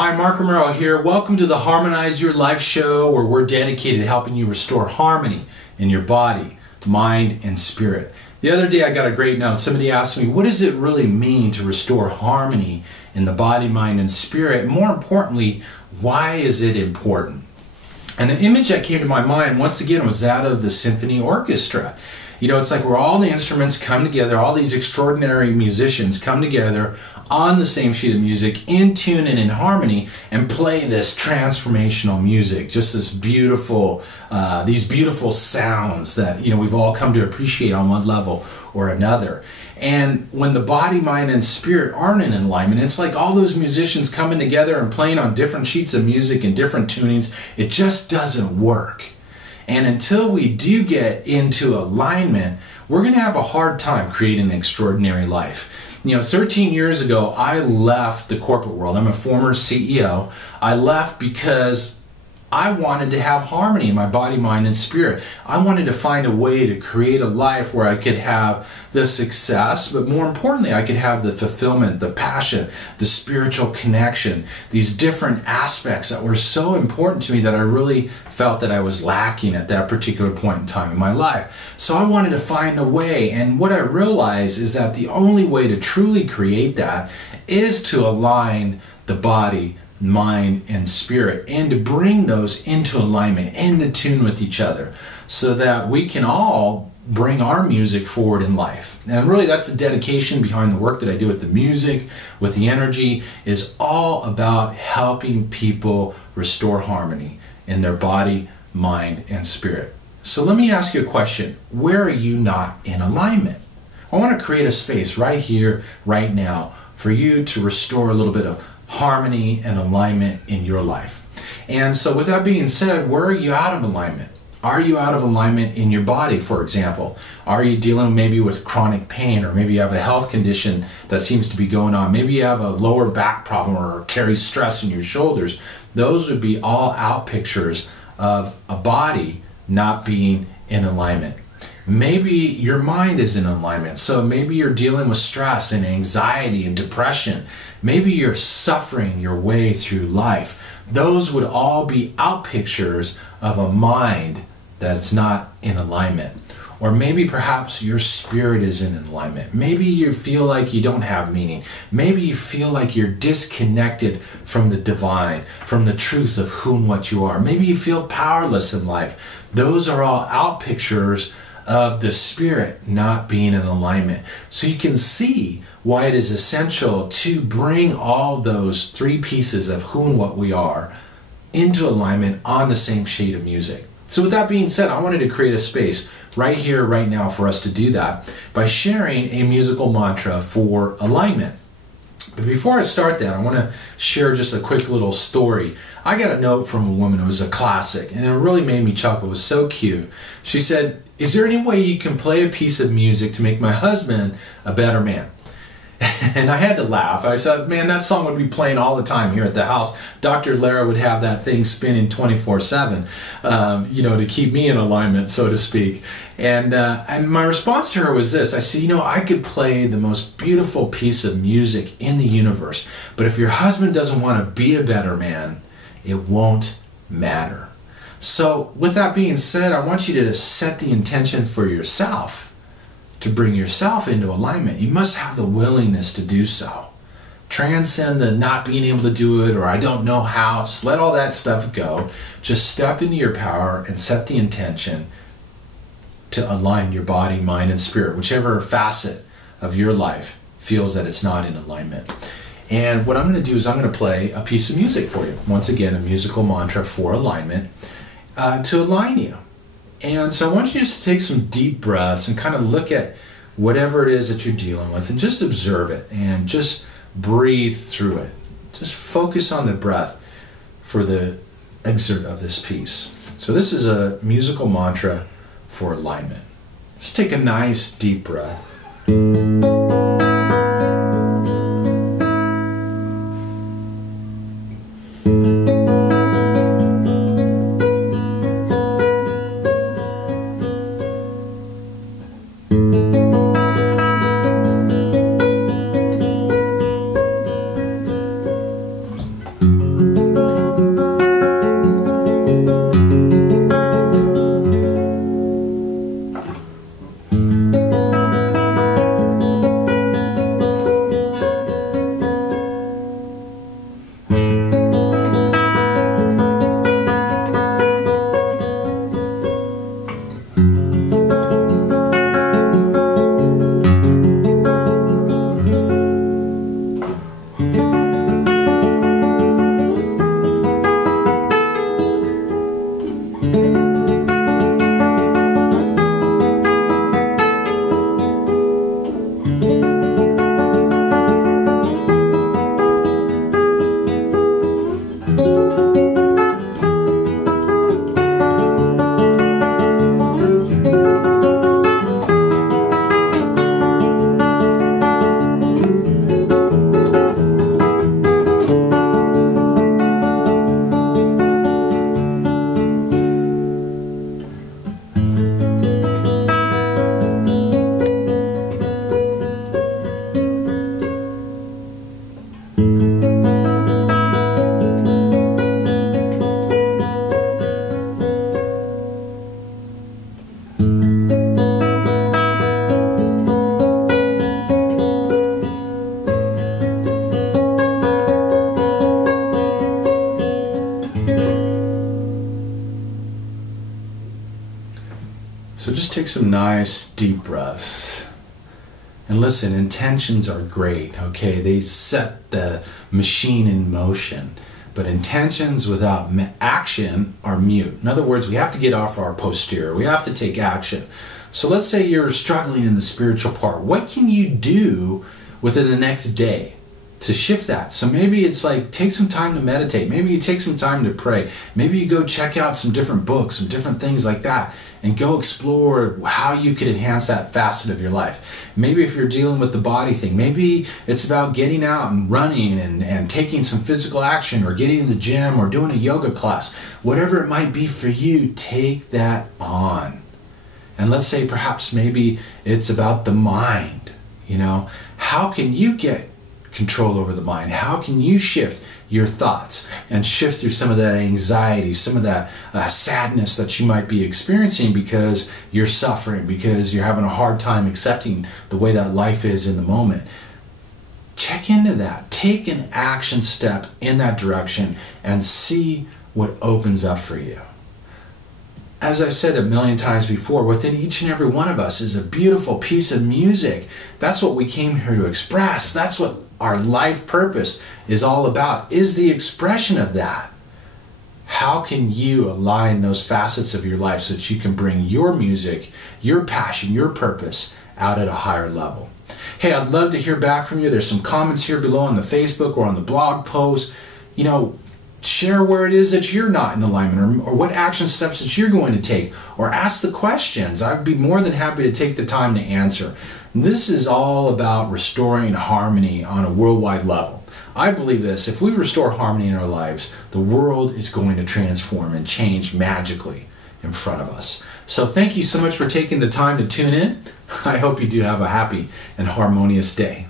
Hi, Mark Romero here. Welcome to the Harmonize Your Life show, where we're dedicated to helping you restore harmony in your body, mind, and spirit. The other day I got a great note. Somebody asked me, what does it really mean to restore harmony in the body, mind, and spirit? And more importantly, why is it important? And the image that came to my mind once again was that of the symphony orchestra. You know, it's like where all the instruments come together, all these extraordinary musicians come together on the same sheet of music, in tune and in harmony, and play this transformational music, just this beautiful, these beautiful sounds that, you know, we've all come to appreciate on one level or another. And when the body, mind, and spirit aren't in alignment, it's like all those musicians coming together and playing on different sheets of music and different tunings. It just doesn't work. And until we do get into alignment, we're going to have a hard time creating an extraordinary life. You know, 13 years ago, I left the corporate world. I'm a former CEO. I left because I wanted to have harmony in my body, mind, and spirit. I wanted to find a way to create a life where I could have the success, but more importantly, I could have the fulfillment, the passion, the spiritual connection, these different aspects that were so important to me that I really felt that I was lacking at that particular point in time in my life. So I wanted to find a way, and what I realized is that the only way to truly create that is to align the body, mind, and spirit, and to bring those into alignment, into tune with each other, so that we can all bring our music forward in life. And really, that's the dedication behind the work that I do with the music, with the energy, is all about helping people restore harmony in their body, mind, and spirit. So let me ask you a question. Where are you not in alignment? I want to create a space right here, right now, for you to restore a little bit of harmony and alignment in your life. And so with that being said, where are you out of alignment? Are you out of alignment in your body, for example? Are you dealing maybe with chronic pain, or maybe you have a health condition that seems to be going on? Maybe you have a lower back problem or carry stress in your shoulders. Those would be all out pictures of a body not being in alignment. Maybe your mind is in alignment. So maybe you're dealing with stress and anxiety and depression. Maybe you're suffering your way through life. Those would all be out pictures of a mind that's not in alignment. Or maybe perhaps your spirit is in alignment. Maybe you feel like you don't have meaning. Maybe you feel like you're disconnected from the divine, from the truth of who and what you are. Maybe you feel powerless in life. Those are all out pictures of the spirit not being in alignment. So you can see why it is essential to bring all those three pieces of who and what we are into alignment on the same sheet of music. So with that being said, I wanted to create a space right here, right now for us to do that by sharing a musical mantra for alignment. But before I start that, I want to share just a quick little story. I got a note from a woman. It was a classic, and it really made me chuckle. It was so cute. She said, "Is there any way you can play a piece of music to make my husband a better man?" And I had to laugh. I said, man, that song would be playing all the time here at the house. Dr. Lara would have that thing spinning 24/7, you know, to keep me in alignment, so to speak. And my response to her was this. I said, you know, I could play the most beautiful piece of music in the universe, but if your husband doesn't want to be a better man, it won't matter. So with that being said, I want you to set the intention for yourself to bring yourself into alignment. You must have the willingness to do so. Transcend the not being able to do it, or I don't know how. Just let all that stuff go. Just step into your power and set the intention to align your body, mind, and spirit, whichever facet of your life feels that it's not in alignment. And what I'm going to do is I'm going to play a piece of music for you. Once again, a musical mantra for alignment, to align you. And so I want you just to take some deep breaths and kind of look at whatever it is that you're dealing with and just observe it and just breathe through it. Just focus on the breath for the excerpt of this piece. So this is a musical mantra for alignment. Just take a nice deep breath. So just take some nice deep breaths. And listen, intentions are great, okay? They set the machine in motion. But intentions without action are mute. In other words, we have to get off our posterior. We have to take action. So let's say you're struggling in the spiritual part. What can you do within the next day to shift that? So maybe it's like, take some time to meditate. Maybe you take some time to pray. Maybe you go check out some different books, some different things like that, and go explore how you could enhance that facet of your life. Maybe if you're dealing with the body thing, maybe it's about getting out and running and taking some physical action, or getting in the gym, or doing a yoga class. Whatever it might be for you, take that on. And let's say perhaps maybe it's about the mind. You know, how can you get control over the mind? How can you shift your thoughts and shift through some of that anxiety, some of that sadness that you might be experiencing because you're suffering, because you're having a hard time accepting the way that life is in the moment? Check into that. Take an action step in that direction and see what opens up for you. As I've said a million times before, within each and every one of us is a beautiful piece of music. That's what we came here to express. That's what our life purpose is all about, is the expression of that. How can you align those facets of your life so that you can bring your music, your passion, your purpose out at a higher level? Hey, I'd love to hear back from you. There's some comments here below on the Facebook or on the blog post. You know, share where it is that you're not in alignment, or what action steps that you're going to take, or ask the questions. I'd be more than happy to take the time to answer. This is all about restoring harmony on a worldwide level. I believe this: if we restore harmony in our lives, the world is going to transform and change magically in front of us. So thank you so much for taking the time to tune in. I hope you do have a happy and harmonious day.